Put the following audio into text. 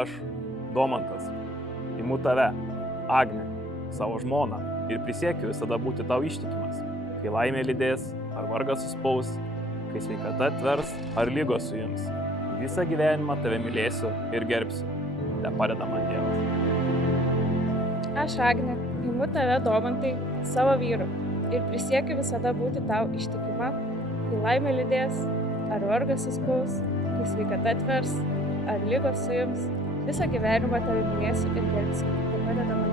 Aš, Domantas, imu tave, Agnę, savo žmoną ir prisiekiu visada būti tau ištikimas, kai laimė lydės ar vargas suspaus, kai sveikata atvers ar lygos suims. Visą gyvenimą tave mylėsiu ir gerbsiu. Te padeda man Dievas. Aš, Agnė, imu tave, Domantai, savo vyru ir prisiekiu visada būti tau ištikima, kai laimė lydės ar vargas suspaus, kai sveikata atvers ar lygos suims. Visą gyvenimą tave mylėsiu ir gerbsiu. Te padeda man